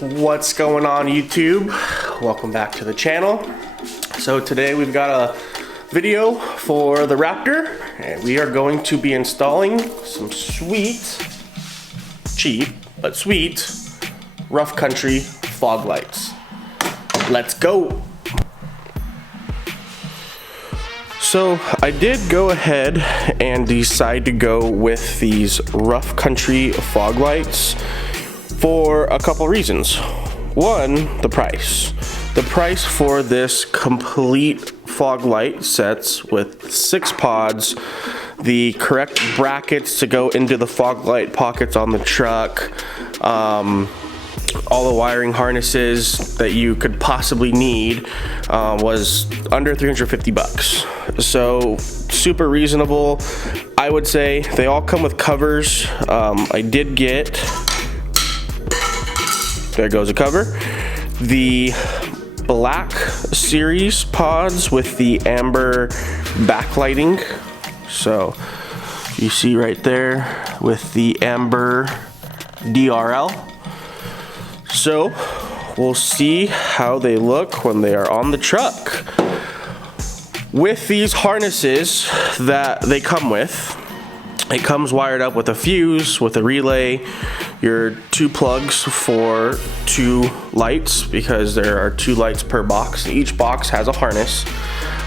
What's going on, YouTube? Welcome back to the channel. So today we've got a video for the Raptor, and we are going to be installing some sweet, cheap, but sweet, rough country fog lights. Let's go. So I did go ahead and decide to go with these rough country fog lights for a couple reasons. One, the price. The price for this complete fog light sets with 6 pods, the correct brackets to go into the fog light pockets on the truck, all the wiring harnesses that you could possibly need, was under 350 bucks. So super reasonable. I would say they all come with covers. I did get, there goes a cover, the black series pods with the amber backlighting. So you see right there with the amber DRL. So we'll see how they look when they are on the truck. With these harnesses that they come with, it comes wired up with a fuse, with a relay, your 2 plugs for 2 lights, because there are 2 lights per box. Each box has a harness.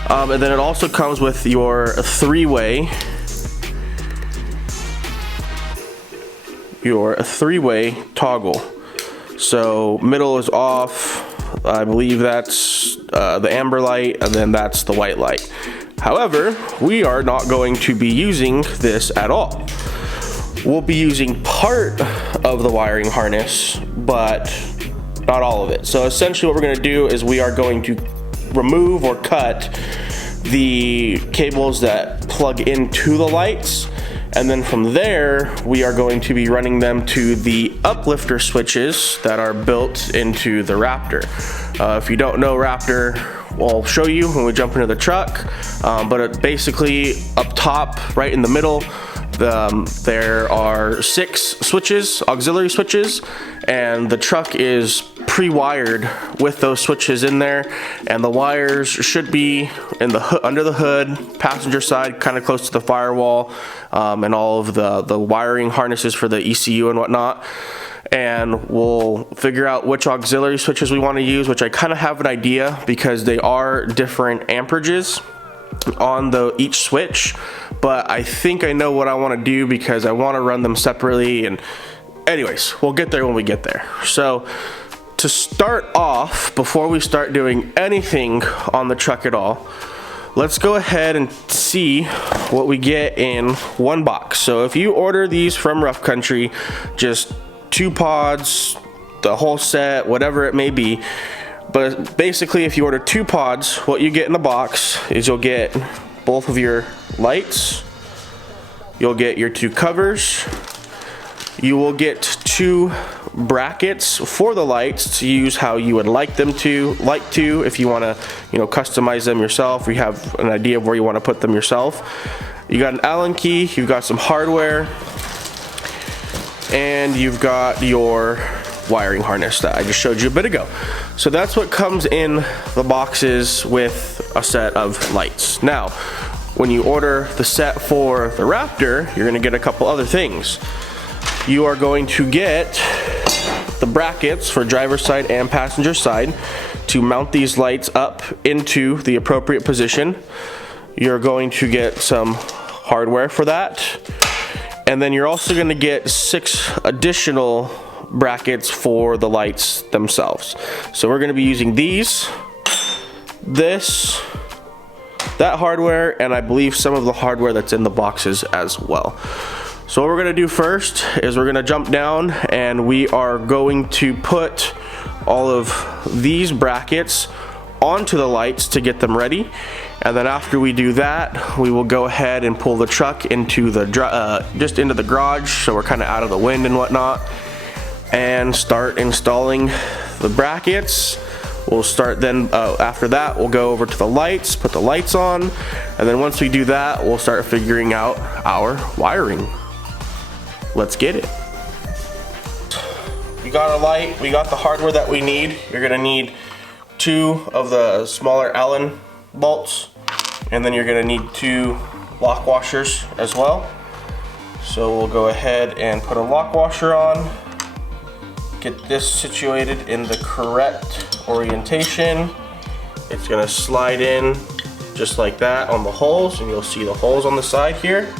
And then it also comes with your 3-way toggle. So middle is off. I believe that's the amber light, and then that's the white light. However, we are not going to be using this at all. We'll be using part of the wiring harness, but not all of it. So essentially what we're going to do is we are going to remove or cut the cables that plug into the lights, and then from there we are going to be running them to the uplifter switches that are built into the Raptor. If you don't know Raptor, we'll show you when we jump into the truck, but basically up top, right in the middle, there are 6 switches, auxiliary switches, and the truck is pre-wired with those switches in there, and the wires should be in the under the hood, passenger side, kind of close to the firewall, and all of the wiring harnesses for the ECU and whatnot. And we'll figure out which auxiliary switches we want to use, which I kind of have an idea because they are different amperages on each switch, but I think I know what I want to do because I want to run them separately. And anyways, we'll get there when we get there. So to start off, before we start doing anything on the truck at all, let's go ahead and see what we get in one box. So if you order these from Rough Country, just 2 pods, the whole set, whatever it may be. But basically, if you order 2 pods, what you get in the box is you'll get both of your lights, you'll get your 2 covers, you will get 2 brackets for the lights to use how you would like to, if you want to, customize them yourself, or you have an idea of where you want to put them yourself. You got an Allen key, you've got some hardware, and you've got your wiring harness that I just showed you a bit ago. So that's what comes in the boxes with a set of lights. Now, when you order the set for the Raptor, you're going to get a couple other things. You are going to get the brackets for driver's side and passenger side to mount these lights up into the appropriate position. You're going to get some hardware for that. And then you're also going to get 6 additional brackets for the lights themselves. So we're going to be using these, that hardware, and I believe some of the hardware that's in the boxes as well. So what we're going to do first is we're going to jump down, and we are going to put all of these brackets onto the lights to get them ready. And then after we do that, we will go ahead and pull the truck into just into the garage, so we're kind of out of the wind and whatnot, and start installing the brackets. We'll start then, after that, we'll go over to the lights, put the lights on, and then once we do that, we'll start figuring out our wiring. Let's get it. got our light, we got the hardware that we need. You're gonna need 2 of the smaller Allen bolts, and then you're gonna need 2 lock washers as well. So we'll go ahead and put a lock washer on, get this situated in the correct orientation. It's gonna slide in just like that on the holes, and you'll see the holes on the side here.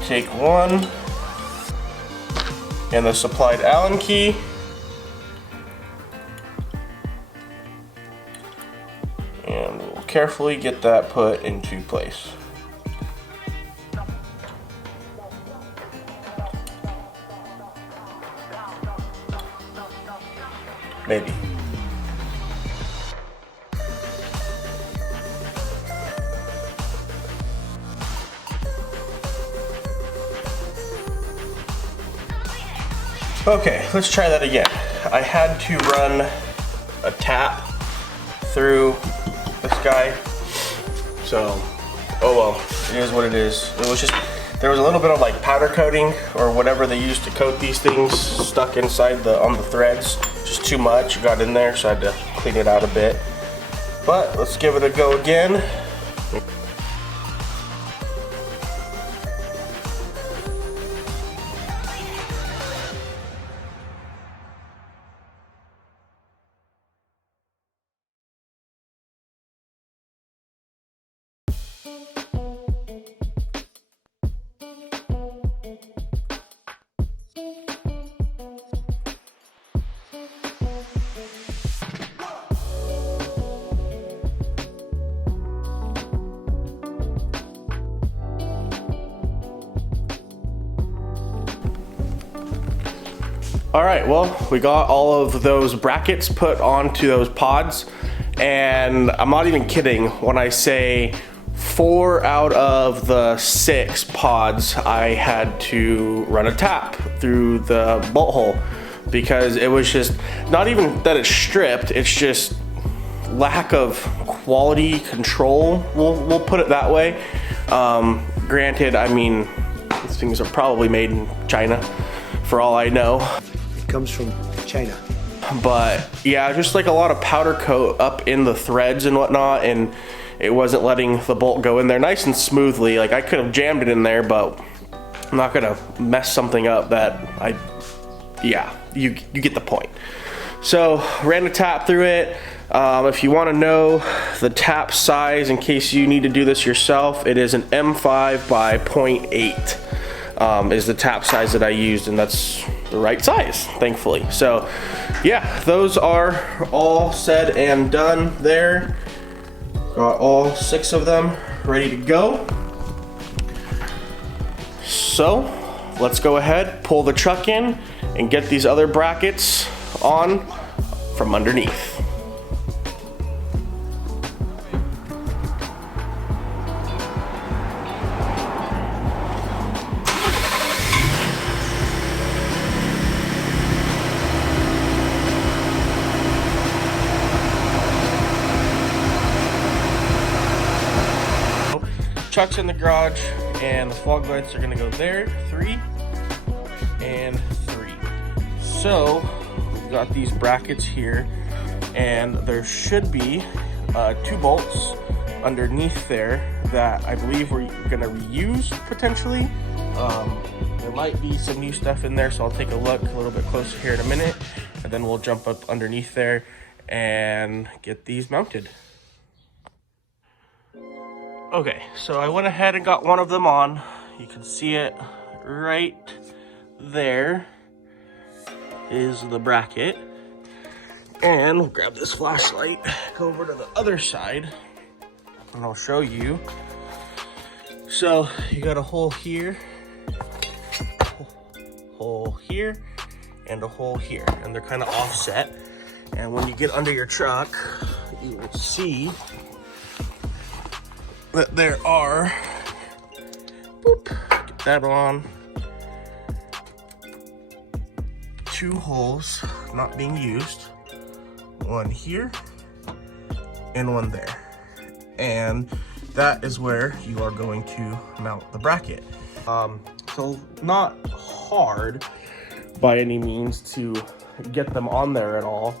Take one, and the supplied Allen key. And we'll carefully get that put into place. Maybe. Okay, let's try that again. I had to run a tap through this guy, so oh well, it is what it is. It was just, there was a little bit of like powder coating or whatever they use to coat these things stuck inside on the threads. Just too much got in there, so I had to clean it out a bit. But let's give it a go again. All right, well, we got all of those brackets put onto those pods, and I'm not even kidding when I say 4 out of the 6 pods I had to run a tap through the bolt hole, because it was just, not even that it's stripped, it's just lack of quality control, we'll put it that way. Granted, I mean, these things are probably made in China, for all I know. Comes from China. But yeah, just like a lot of powder coat up in the threads and whatnot, and it wasn't letting the bolt go in there nice and smoothly. Like I could have jammed it in there, but I'm not gonna mess something up that yeah, you get the point. So ran a tap through it. If you want to know the tap size in case you need to do this yourself, it is an M5 by 0.8 is the tap size that I used, and that's the right size, thankfully. So yeah, those are all said and done there. Got all 6 of them ready to go. So let's go ahead, pull the truck in, and get these other brackets on from underneath. Truck's in the garage, and the fog lights are gonna go there, 3 and 3. So we've got these brackets here, and there should be 2 bolts underneath there that I believe we're gonna reuse potentially. There might be some new stuff in there, so I'll take a look a little bit closer here in a minute, and then we'll jump up underneath there and get these mounted. Okay, so I went ahead and got one of them on. You can see it right there is the bracket. And we'll grab this flashlight, go over to the other side, and I'll show you. So you got a hole here, and a hole here, and they're kind of offset. And when you get under your truck, you will see that there are, boop, get that on, 2 holes not being used, one here and one there, and that is where you are going to mount the bracket. So not hard, by any means to get them on there at all.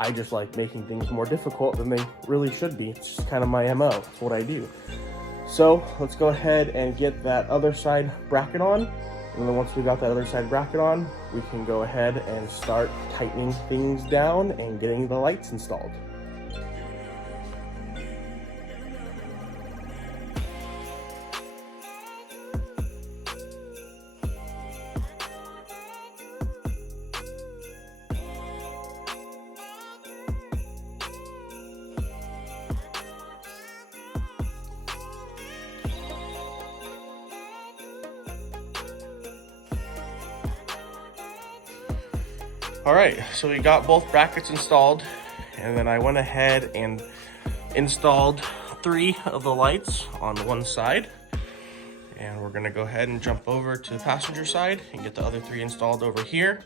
I just like making things more difficult than they really should be. It's just kind of my MO. It's what I do. So let's go ahead and get that other side bracket on. And then once we got that other side bracket on, we can go ahead and start tightening things down and getting the lights installed. All right, so we got both brackets installed, and then I went ahead and installed 3 of the lights on one side. And we're gonna go ahead and jump over to the passenger side and get the other 3 installed over here.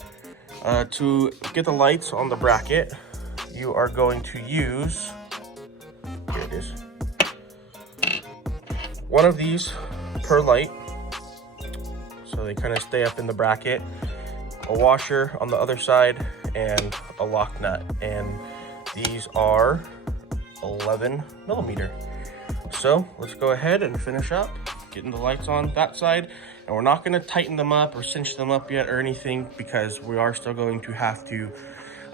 To get the lights on the bracket, you are going to use, here it is, 1 of these per light, so they kind of stay up in the bracket. A washer on the other side and a lock nut, and these are 11 millimeter. So let's go ahead and finish up getting the lights on that side, and we're not going to tighten them up or cinch them up yet or anything because we are still going to have to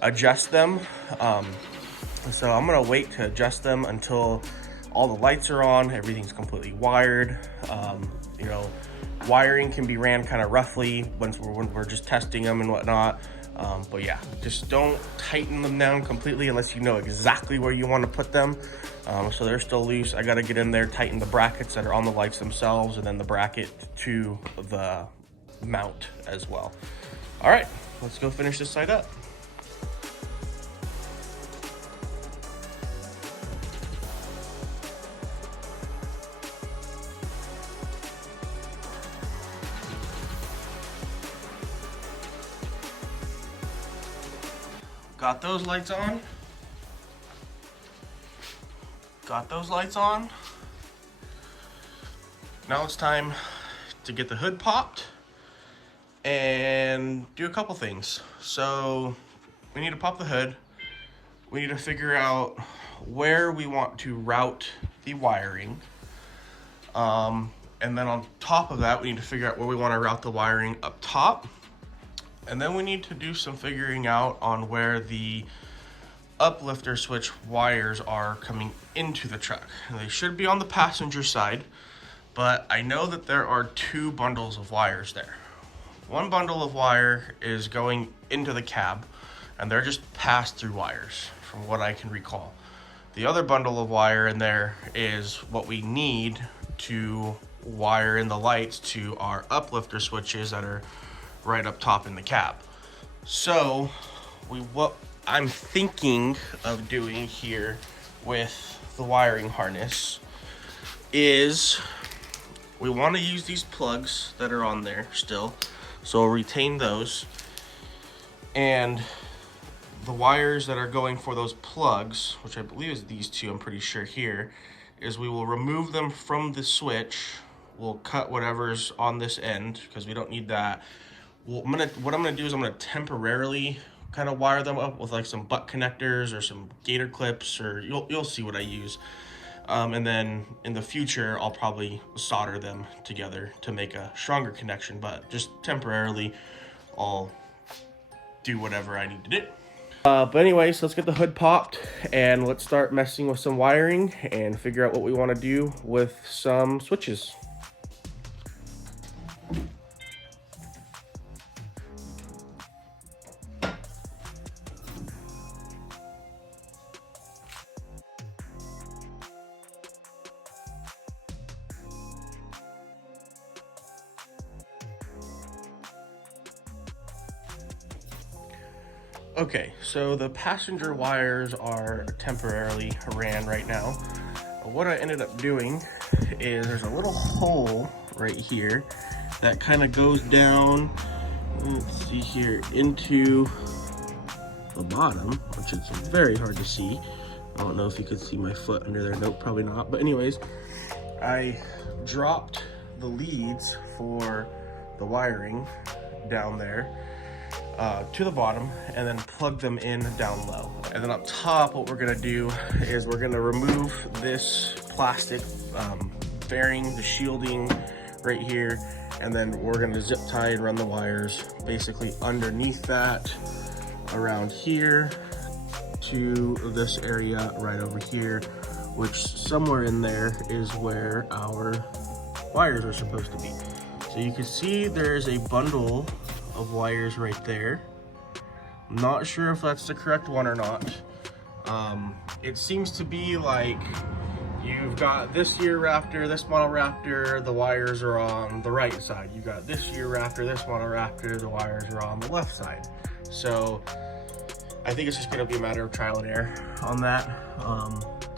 adjust them. So I'm going to wait to adjust them until all the lights are on, everything's completely wired. You know, wiring can be ran kind of roughly when we're just testing them and whatnot. But yeah, just don't tighten them down completely unless you know exactly where you want to put them. So they're still loose. I got to get in there, tighten the brackets that are on the lights themselves, and then the bracket to the mount as well. All right, let's go finish this side up. Got those lights on. Got those lights on. Now it's time to get the hood popped and do a couple things. So we need to pop the hood. We need to figure out where we want to route the wiring. And then on top of that, we need to figure out where we want to route the wiring up top. And then we need to do some figuring out on where the uplifter switch wires are coming into the truck. They should be on the passenger side, but I know that there are 2 bundles of wires there. One bundle of wire is going into the cab, and they're just pass-through wires, from what I can recall. The other bundle of wire in there is what we need to wire in the lights to our uplifter switches that are right up top in the cab. So what I'm thinking of doing here with the wiring harness is we want to use these plugs that are on there still, so we'll retain those, and the wires that are going for those plugs, which I believe is these 2, I'm pretty sure here, is we will remove them from the switch. We'll cut whatever's on this end because we don't need that. Well, what I'm gonna do is I'm gonna temporarily kind of wire them up with like some butt connectors or some gator clips, or you'll see what I use. And then in the future, I'll probably solder them together to make a stronger connection, but just temporarily, I'll do whatever I need to do. But anyways, let's get the hood popped and let's start messing with some wiring and figure out what we want to do with some switches. Okay, so the passenger wires are temporarily ran right now. What I ended up doing is there's a little hole right here that kind of goes down, let's see here, into the bottom, which is very hard to see. I don't know if you could see my foot under there. Nope, probably not. But anyways, I dropped the leads for the wiring down there to the bottom, and then plug them in down low. And then up top, what we're gonna do is we're gonna remove this plastic fairing, the shielding right here, and then we're gonna zip tie and run the wires basically underneath that, around here to this area right over here, which somewhere in there is where our wires are supposed to be. So you can see there's a bundle of wires right there. I'm not sure if that's the correct one or not. It seems to be like you've got this year Raptor, this model Raptor, the wires are on the right side. You got this year Raptor, this model Raptor, the wires are on the left side. So I think it's just gonna be a matter of trial and error on that.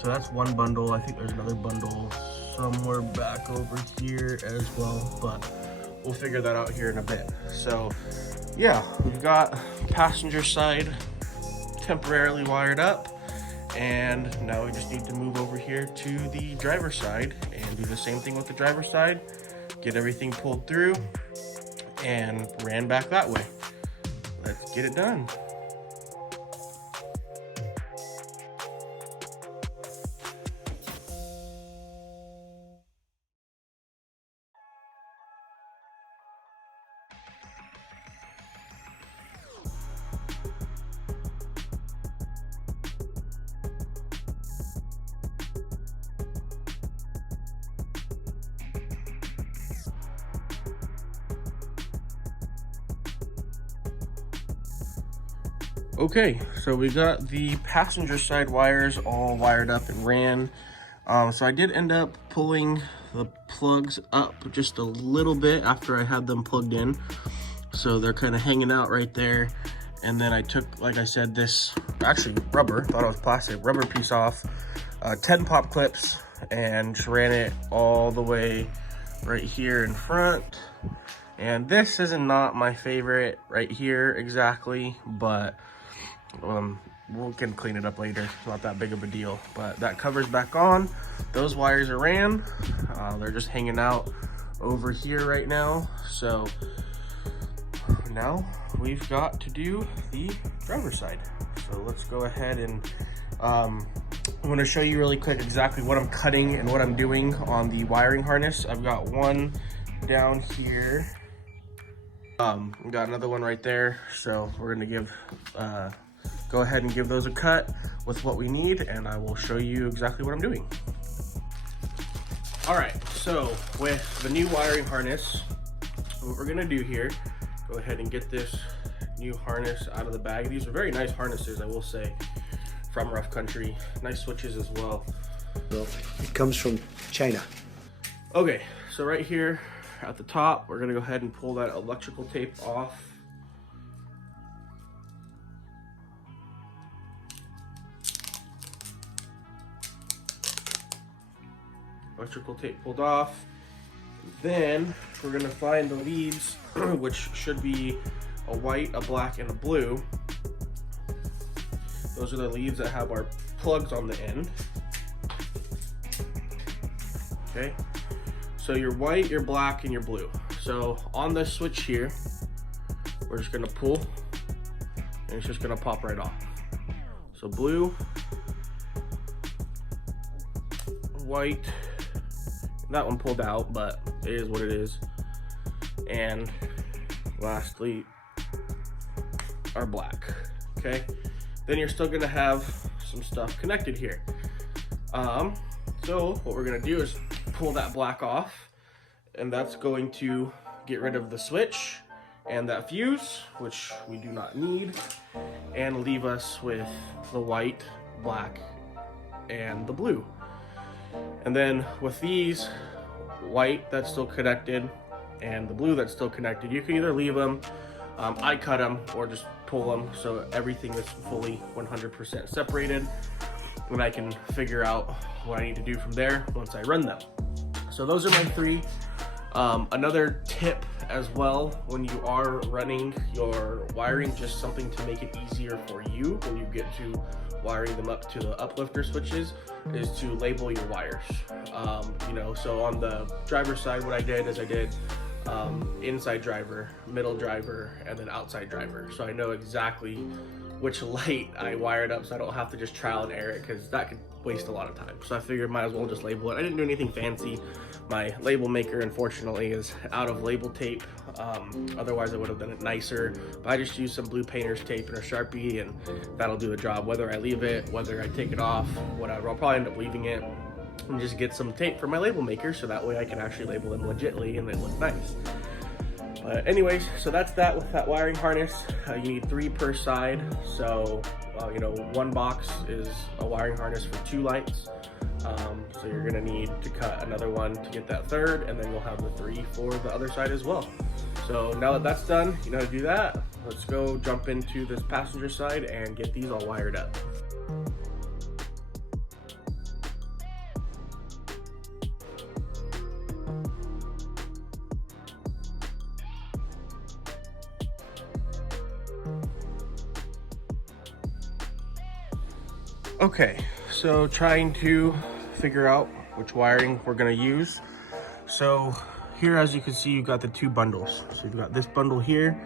So that's one bundle. I think there's another bundle somewhere back over here as well, but we'll figure that out here in a bit. So yeah, we've got passenger side temporarily wired up, and now we just need to move over here to the driver's side and do the same thing with the driver's side, get everything pulled through and ran back that way. Let's get it done. Okay, so we got the passenger side wires all wired up and ran. So I did end up pulling the plugs up just a little bit after I had them plugged in. So they're kind of hanging out right there. And then I took, like I said, this actually rubber, thought it was plastic, rubber piece off, 10 pop clips, and ran it all the way right here in front. And this is not my favorite right here exactly, but we can clean it up later. It's not that big of a deal, but that covers back on. Those wires are ran. They're just hanging out over here right now. So now we've got to do the driver's side. So let's go ahead and I'm going to show you really quick exactly what I'm cutting and what I'm doing on the wiring harness. I've got one down here. We got another one right there. So we're going to go ahead and give those a cut with what we need, and I will show you exactly what I'm doing. All right, so with the new wiring harness, what we're gonna do here, go ahead and get this new harness out of the bag. These are very nice harnesses, I will say, from Rough Country. Nice switches as well. So it comes from China. Okay, so right here at the top, we're gonna go ahead and pull that electrical tape off. Electrical tape pulled off. Then we're gonna find the leads, which should be a white, a black, and a blue. Those are the leads that have our plugs on the end. Okay, so your white, your black, and your blue. So on this switch here, we're just gonna pull, and it's just gonna pop right off. So blue, white, that one pulled out, but it is what it is. And lastly, our black, okay? Then you're still gonna have some stuff connected here. So what we're gonna do is pull that black off, and that's going to get rid of the switch and that fuse, which we do not need, and leave us with the white, black, and the blue. And then with these, white that's still connected and the blue that's still connected, you can either leave them, I cut them, or just pull them so everything is fully 100% separated, and I can figure out what I need to do from there once I run them. So those are my three. Another tip as well, when you are running your wiring, just something to make it easier for you when you get to wiring them up to the uplifter switches, is to label your wires. You know, so on the driver's side, what I did is I did inside driver, middle driver, and then outside driver. So I know exactly which light I wired up so I don't have to just trial and error it, because that could waste a lot of time. So I figured might as well just label it. I didn't do anything fancy. My label maker, unfortunately, is out of label tape. Otherwise I would have done it nicer, but I just used some blue painter's tape and a Sharpie, and that'll do the job. Whether I leave it, whether I take it off, whatever, I'll probably end up leaving it and just get some tape from my label maker so that way I can actually label them legitly and they look nice. But anyways, so that's that with that wiring harness. You need 3 per side. So, you know, one box is a wiring harness for 2 lights. So you're gonna need to cut another one to get that third, and then you'll have the 3 for the other side as well. So now that that's done, you know how to do that. Let's go jump into this passenger side and get these all wired up. Okay, so trying to figure out which wiring we're gonna use. So here, as you can see, you've got the 2 bundles. So you've got this bundle here,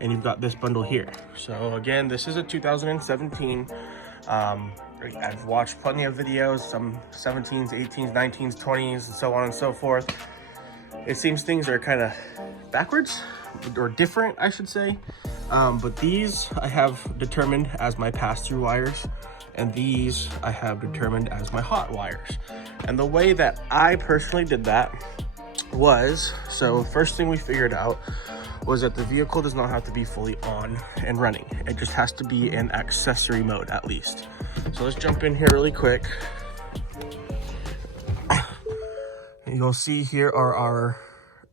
and you've got this bundle here. So again, this is a 2017. I've watched plenty of videos, some 17s, 18s, 19s, 20s, and so on and so forth. It seems things are kind of backwards, or different, I should say. But these I have determined as my pass-through wires, and these I have determined as my hot wires. And the way that I personally did that was, so first thing we figured out was that the vehicle does not have to be fully on and running. It just has to be in accessory mode at least. So let's jump in here really quick. You'll see here are our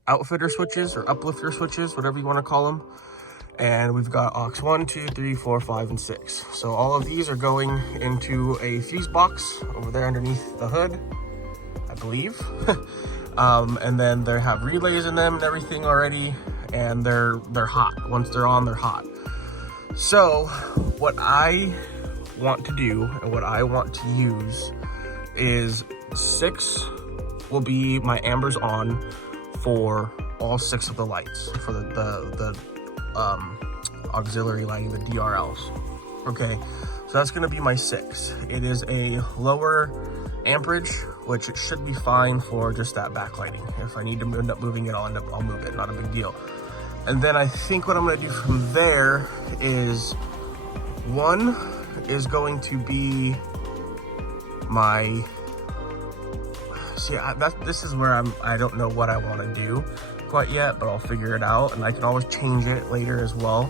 outfitter switches or uplifter switches, whatever you want to call them. And we've got aux 1, 2, 3, 4, 5, and 6. So all of these are going into a fuse box over there underneath the hood, I believe. And then they have relays in them and everything already, and they're hot. Once they're on, they're hot. So what I want to do and what I want to use is 6 will be my ambers on for all 6 of the lights, for the auxiliary lighting, the DRLs. Okay, so that's gonna be my 6. It is a lower amperage, which it should be fine for just that backlighting. If I need to end up moving it, I'll move it, not a big deal. And then I think what I'm gonna do from there is, 1 is going to be my, see, this is where I don't know what I wanna do quite yet, but I'll figure it out, and I can always change it later as well.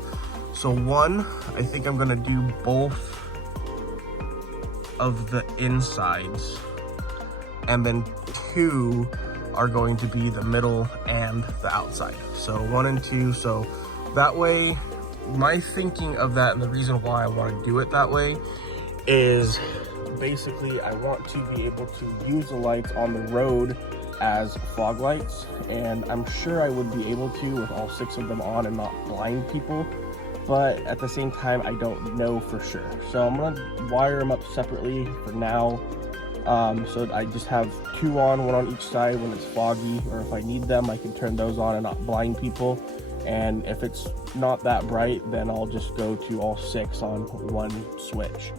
So 1, I think I'm gonna do both of the insides, and then 2 are going to be the middle and the outside. So 1 and 2, so that way, my thinking of that and the reason why I want to do it that way is basically I want to be able to use the lights on the road as fog lights, and I'm sure I would be able to with all 6 of them on and not blind people, but at the same time I don't know for sure. So I'm gonna wire them up separately for now, so I just have 2 on, 1 on each side when it's foggy, or if I need them I can turn those on and not blind people. And if it's not that bright, then I'll just go to all 6 on 1 switch.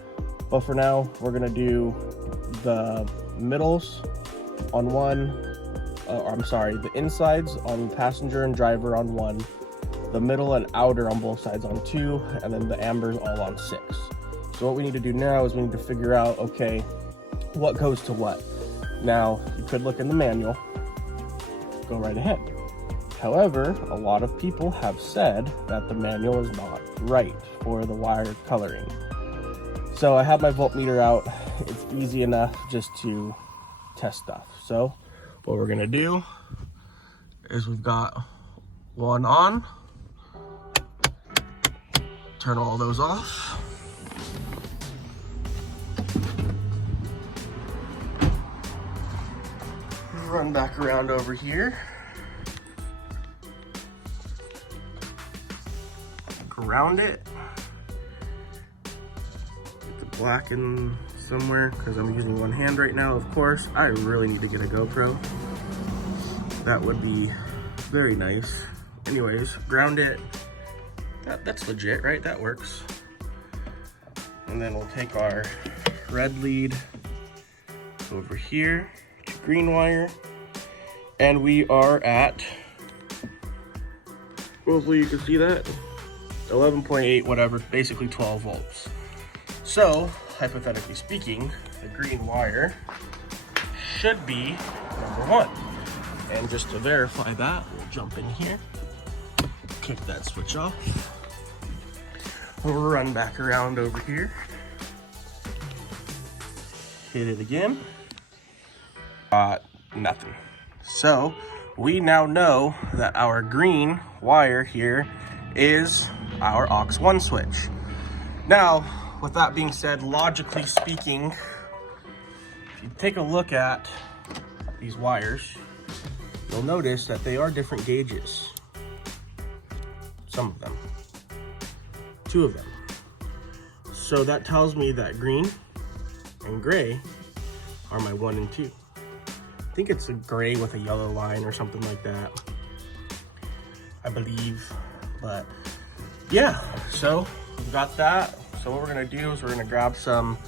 But for now, we're gonna do the middles on 1, the insides on passenger and driver on 1, the middle and outer on both sides on 2, and then the ambers all on 6. So what we need to do now is we need to figure out, okay, what goes to what. Now, you could look in the manual, go right ahead. However, a lot of people have said that the manual is not right for the wire coloring. So I have my voltmeter out. It's easy enough just to test stuff. So what we're gonna do is we've got 1 on, turn all those off. Run back around over here. Ground it. Get the black in somewhere because I'm using 1 hand right now, of course. I really need to get a GoPro. That would be very nice. Anyways, ground it. That's legit, right? That works. And then we'll take our red lead over here to green wire. And we are at, hopefully you can see that, 11.8, whatever, basically 12 volts. So, hypothetically speaking, the green wire should be number 1. And just to verify that, we'll jump in here, kick that switch off. We'll run back around over here, hit it again, nothing. So we now know that our green wire here is our aux 1 switch. Now, with that being said, logically speaking, if you take a look at these wires, you'll notice that they are different gauges. Some of them. 2 of them. So that tells me that green and gray are my 1 and 2. I think it's a gray with a yellow line or something like that, I believe. But yeah, so we've got that. So what we're gonna do is we're gonna grab some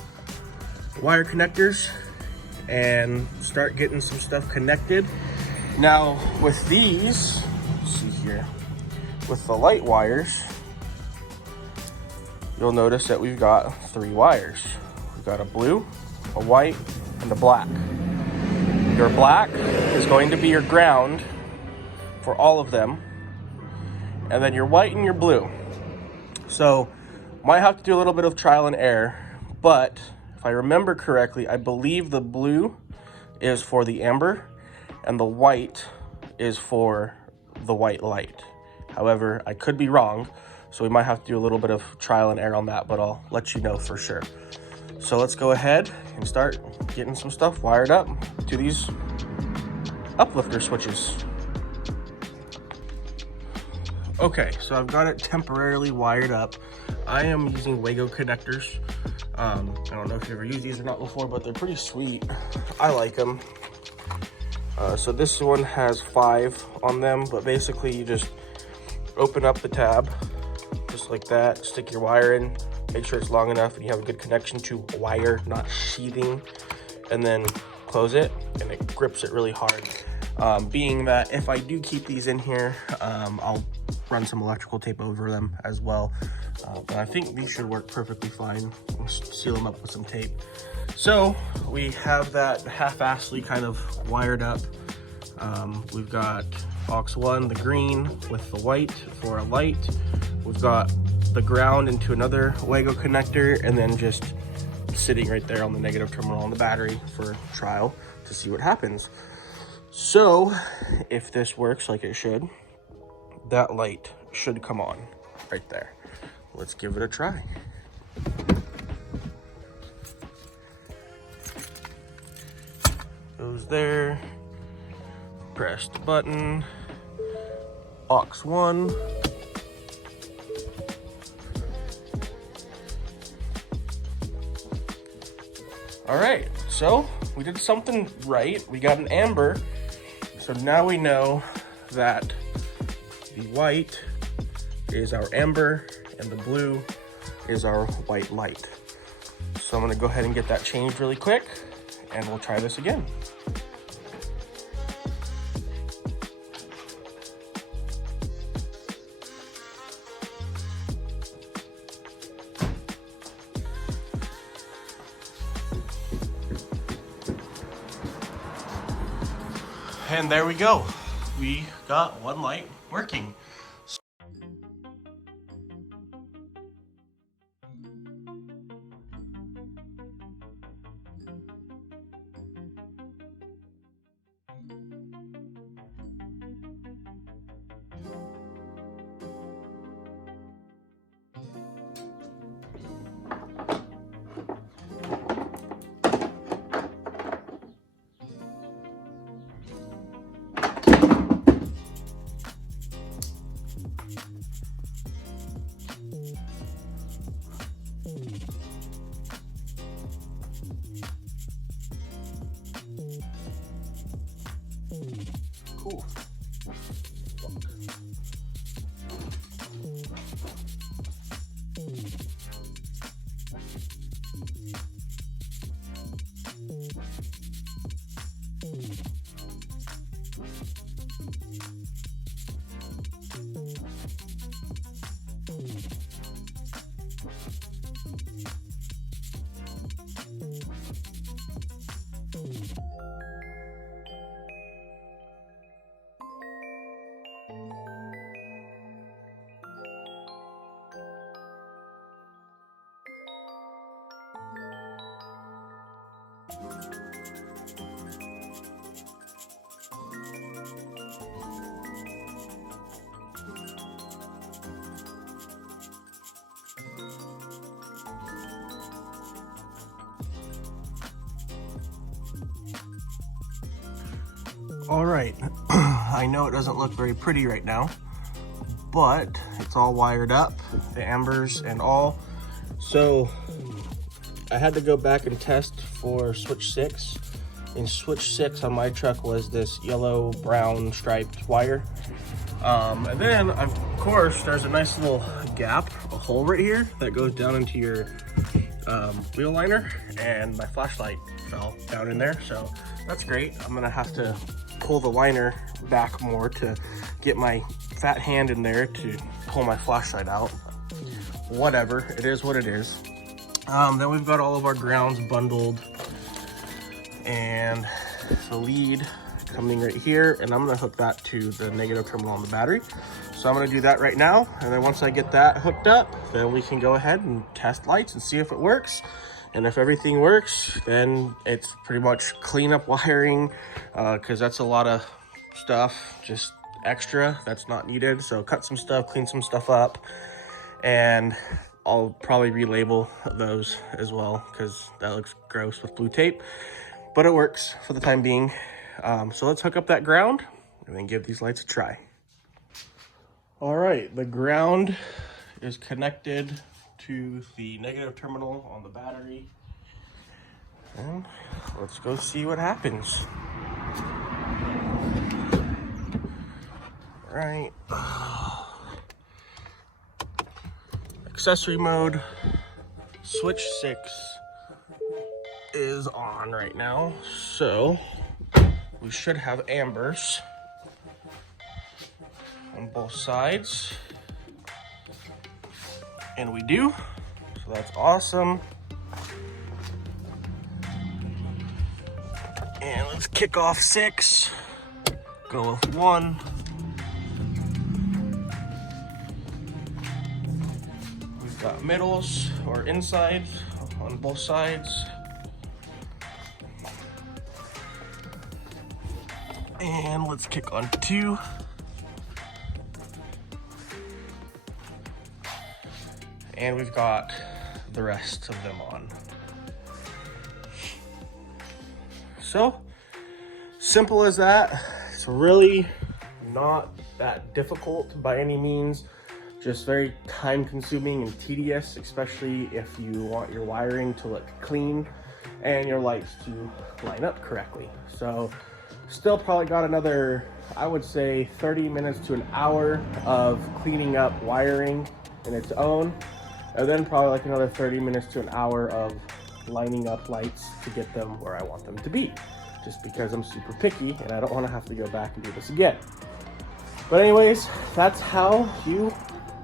wire connectors and start getting some stuff connected. Now with these, let's see here, with the light wires, you'll notice that we've got 3 wires. We've got a blue, a white, and a black. Your black is going to be your ground for all of them, and then your white and your blue. So, might have to do a little bit of trial and error, but if I remember correctly, I believe the blue is for the amber, and the white is for the white light. However, I could be wrong, so we might have to do a little bit of trial and error on that, but I'll let you know for sure. So let's go ahead and start getting some stuff wired up to these uplifter switches. Okay, so I've got it temporarily wired up. I am using Wago connectors. I don't know if you ever used these or not before, but they're pretty sweet. I like them. So this one has 5 on them, but basically you just open up the tab, just like that, stick your wire in, make sure it's long enough and you have a good connection to wire, not sheathing, and then close it, and it grips it really hard. Being that if I do keep these in here, I'll run some electrical tape over them as well. But I think these should work perfectly fine. We'll seal them up with some tape. So we have that half-assedly kind of wired up. We've got aux 1, the green with the white for a light. We've got the ground into another Wago connector, and then just sitting right there on the negative terminal on the battery for trial to see what happens. So if this works like it should, that light should come on right there. Let's give it a try. Goes there, press the button, aux 1. All right, so we did something right. We got an amber. So now we know that the white is our amber and the blue is our white light. So I'm gonna go ahead and get that changed really quick and we'll try this again. And there we go. We got one light working. Cool. All right, I know it doesn't look very pretty right now, but it's all wired up, the ambers and all. So I had to go back and test for switch 6. And switch 6 on my truck was this yellow brown striped wire. And then of course there's a nice little gap, a hole right here that goes down into your wheel liner, and my flashlight fell down in there. So that's great. I'm gonna have to pull the liner back more to get my fat hand in there to pull my flashlight out. Whatever, it is what it is. Then we've got all of our grounds bundled, and the lead coming right here, and I'm gonna hook that to the negative terminal on the battery. So I'm gonna do that right now, and then once I get that hooked up, then we can go ahead and test lights and see if it works. And if everything works, then it's pretty much clean up wiring, because that's a lot of stuff, just extra that's not needed. So cut some stuff, clean some stuff up, and I'll probably relabel those as well, because that looks gross with blue tape, but it works for the time being. So let's hook up that ground and then give these lights a try. All right, the ground is connected to the negative terminal on the battery, and let's go see what happens. All right, accessory mode, switch 6 is on right now, so we should have ambers on both sides. And we do, so that's awesome. And let's kick off 6, go with 1. We've got middles or insides on both sides. And let's kick on 2. And we've got the rest of them on. So, simple as that. It's really not that difficult by any means. Just very time consuming and tedious, especially if you want your wiring to look clean and your lights to line up correctly. So, still probably got another, I would say, 30 minutes to an hour of cleaning up wiring in its own. And then probably like another 30 minutes to an hour of lining up lights to get them where I want them to be. Just because I'm super picky and I don't want to have to go back and do this again. But anyways, that's how you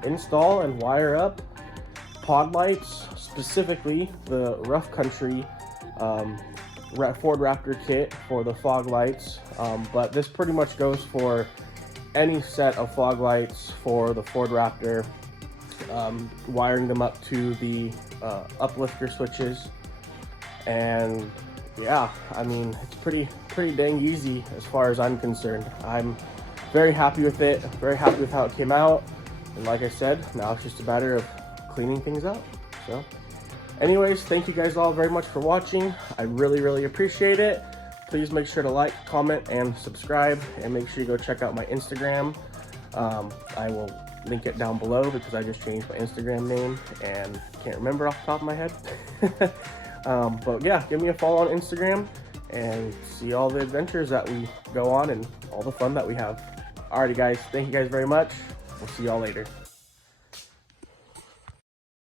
install and wire up pod lights, specifically the Rough Country Ford Raptor kit for the fog lights. But this pretty much goes for any set of fog lights for the Ford Raptor. Wiring them up to the uplifter switches, and yeah, I mean, it's pretty dang easy as far as I'm concerned. I'm very happy with it, very happy with how it came out, and like I said, now it's just a matter of cleaning things up. So anyways, thank you guys all very much for watching. I really appreciate it. Please make sure to like, comment, and subscribe, and make sure you go check out my Instagram. I will link it down below because I just changed my Instagram name and can't remember off the top of my head. But yeah, give me a follow on Instagram and see all the adventures that we go on and all the fun that we have. Alrighty guys, thank you guys very much. We'll see y'all later.